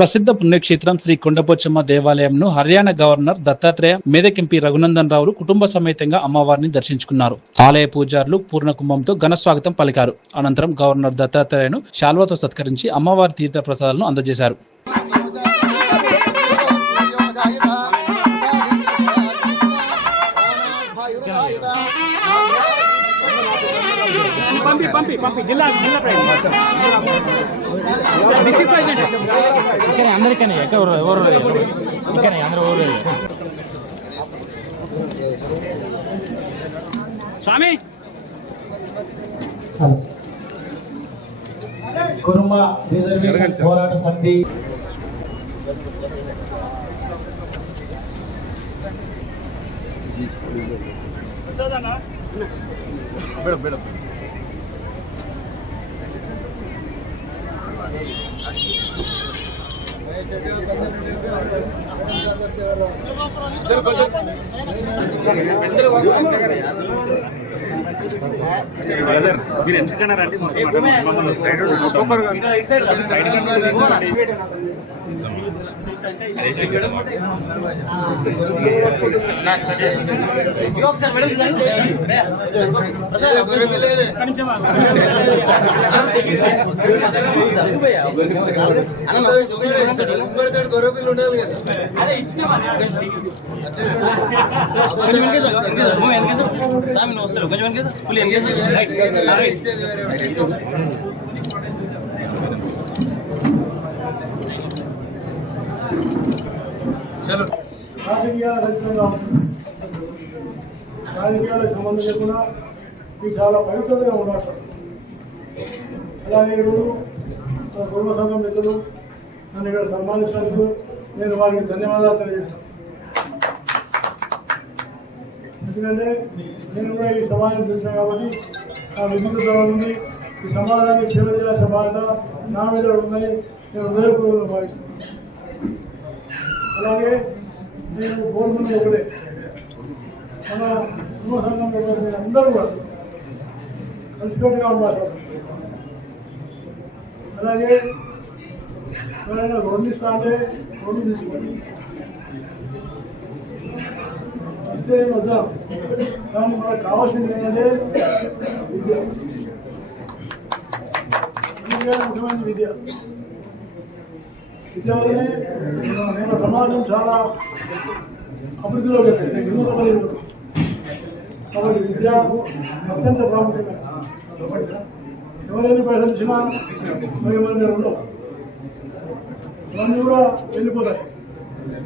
ప్రసిద్ధ పుణ్యక్షేత్రం శ్రీ కొండపోచమ్మ దేవాలయంను హర్యానా గవర్నర్ దత్తాత్రేయ మేదక్ ఎంపీ రఘునందన్ రావులు కుటుంబ సమేతంగా అమ్మవారిని దర్శించుకున్నారు. ఆలయ పూజారులు పూర్ణకుంభంతో ఘన స్వాగతం పలికారు. అనంతరం గవర్నర్ దత్తాత్రేయను శాల్వాతో సత్కరించి అమ్మవారి తీర్థ ప్రసాదాలను అందజేశారు. పంపి పంపి పంపి. జిల్లా జిల్లా డిస్ట్రిక్ట్ ప్రెసిడెంట్ ఇక్కనే అందరికనే ఎవరు ఎవరు ఇక్కనే అందరూ ఎవరు స్వామి! కుటుంబ రిజర్వేషన్ పోరాట సమితి. బ్రదర్ మీరు ఎందుకన్నా రండి మమ్మల్ని సైడ్ సైడ్ రాజకీయాల రహితంగా ఉంటుంది రాజకీయాలకు సంబంధం లేకుండా ఇది చాలా పవిత్రంగా ఉండాలి అలాగే ఈరోజు నా కుటుంబ సంఘం మిత్రులు నన్ను ఇక్కడ సన్మానించినందుకు నేను వారికి ధన్యవాదాలు తెలియజేస్తాను. ఎందుకంటే నేను కూడా ఈ సమాజం చూసాను కాబట్టి ఆ విద్యుత్ ఉంది ఈ సమాజానికి సేవ చేయాల్సిన బాధ్యత నా మీద ఉందని నేను హృదయపూర్వకంగా భావిస్తున్నాను. అలాగే నేను కోరుకునే ఒకటే. మన కుటుంబ సంఘంలో ఉన్న అందరూ కూడా కలిసికట్టుగా ఉండాలి. అలాగే ఎవరైనా రోడ్లు ఇస్తా అంటే రోడ్లు తీసుకోండి. వస్తే వద్దాం. కానీ మనకు కావాల్సింది ఏంటంటే విద్య. ముఖ్యమైన విద్య. విద్య వల్లనే మన సమాజం చాలా అభివృద్ధిలో వెళ్తుంది కాబట్టి విద్య అత్యంత ప్రాముఖ్యమైన ఎవరైనా పైసలు ఇచ్చినా మరి మన ఉండవు. ఇవన్నీ కూడా వెళ్ళిపోతాయి.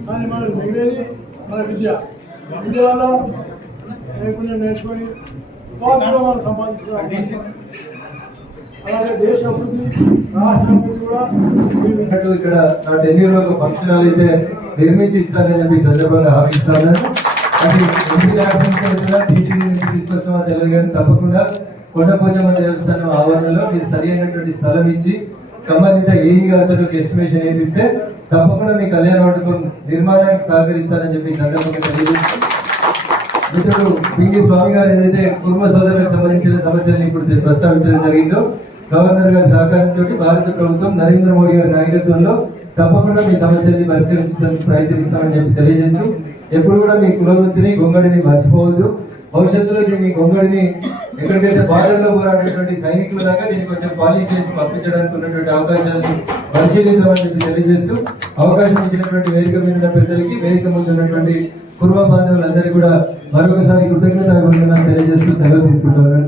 కానీ మనకు మిగిలేది మన విద్య. విద్య వల్ల నైపుణ్యం నేర్చుకొని ఉపాధి కూడా మనం సంపాదించుకోవాలి. అలాగే దేశ అభివృద్ధి రాష్ట్ర అభివృద్ధి కూడా ఈ ఇక్కడ నా టెన్యూర్ ఒక ఫంక్షన్ హాల్ అయితే నిర్మించి ఇస్తానని చెప్పి సందర్భంగా హామీస్తాను అది ఎన్ని తీసుకొస్తామో తెలియదు తప్పకుండా కొండపోచమ్మ దేవస్థానం ఆవరణలో మీరు సరి అయినటువంటి స్థలం ఇచ్చి సంబంధిత ఏఈ గారితో ఎస్టిమేషన్ ఏమిస్తే తప్పకుండా మీ కళ్యాణ వాటకం నిర్మాణానికి సహకరిస్తారని చెప్పి సందర్భంగా తెలియజేస్తూ మిత్రుడు పింగి స్వామి గారు ఏదైతే కుటుంబ సోదరులకు సంబంధించిన సమస్యలను ఇప్పుడు ప్రస్తావించడం జరిగిందో గవర్నర్ గారి సహకారంతో భారత ప్రభుత్వం నరేంద్ర మోడీ గారి నాయకత్వంలో తప్పకుండా మీ సమస్యల్ని పరిష్కరించడానికి ప్రయత్నిస్తామని చెప్పి తెలియజేస్తూ ఎప్పుడు కూడా మీ కులవృత్తిని గొంగడిని మర్చిపోవద్దు. భవిష్యత్తులో దీన్ని గొంగడిని ఎక్కడికైతే బార్డర్లో పోరాడేటువంటి సైనికుల దాకా దీన్ని కొంచెం పాలిష్ చేసి పంపించడానికి ఉన్నటువంటి అవకాశాలను పరిశీలించమని చెప్పి తెలియజేస్తూ అవకాశం ఇచ్చినటువంటి వేదిక మీద ఉన్న పెద్దలకి వేదిక ముందు ఉన్నటువంటి కుటుంబ బాంధవులందరికీ కూడా మరొకసారి కృతజ్ఞత తెలియజేస్తూ సెలవు తీసుకుంటారు